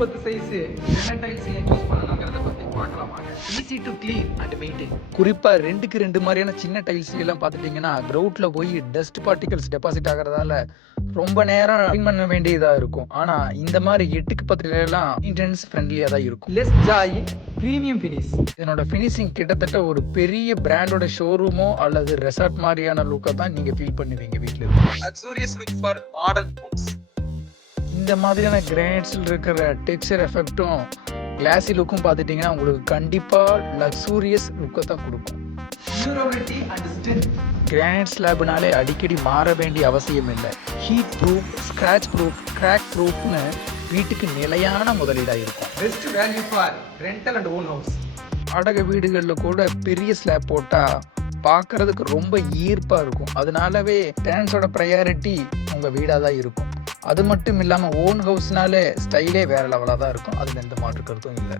30 size என்ன tiles use பண்ணணுங்கிறத பத்தி பார்க்கலாமா? Easy to clean and maintain. குறிப்பா 2க்கு 2 மாதிரியான சின்ன டைல்ஸ் எல்லாம் பார்த்துட்டீங்கன்னா கிரவுட்ல போய் டஸ்ட் பார்ட்டிகல்ஸ் டெபாசிட் ஆகிறதால ரொம்ப நேரம் க்ளீன் பண்ண வேண்டியதா இருக்கும். ஆனா இந்த மாதிரி 8க்கு 10 எல்லாம் மெயின்டெனன்ஸ் ஃப்ரெண்ட்லியா தான் இருக்கும். Less Joy premium finish. இதனோட ஃபினிஷிங் கிட்டத்தட்ட ஒரு பெரிய பிராண்டோட ஷோரூமோ அல்லது ரெசார்ட் மாதிரியான லுக்கை தான் நீங்க ஃபீல் பண்ணுவீங்க வீட்டில். Luxurious look for modern homes. இந்த மாதிரியான கிரானைட்ஸில் இருக்கிற டெக்ஸ்சர் எஃபெக்ட்டும் கிளாசி லுக்கும் பார்த்துட்டிங்கன்னா உங்களுக்கு கண்டிப்பாக லக்ஸூரியஸ் லுக்கை தான் கொடுக்கும். Durability and strength. கிரானைட் ஸ்லாப்னாலே அடிக்கடி மாற வேண்டிய அவசியம் இல்லை. Heat proof, scratch proof, crack ப்ரூஃப்னு வீட்டுக்கு நிலையான முதலீடாக இருக்கும். Best value for rental and own house. வாடகை வீடுகளில் கூட பெரிய ஸ்லாப் போட்டால் பார்க்கறதுக்கு ரொம்ப ஈர்ப்பாக இருக்கும். அதனாலவே டெனன்ஸோட ப்ரையாரிட்டி உங்கள் வீடாக தான் இருக்கும். அது மட்டும் இல்லாமல் ஓன் ஹவுஸ்னாலே ஸ்டைலே வேறு லெவலாக தான் இருக்கும். அதில் எந்த மாற்று கருத்தும் இல்லை.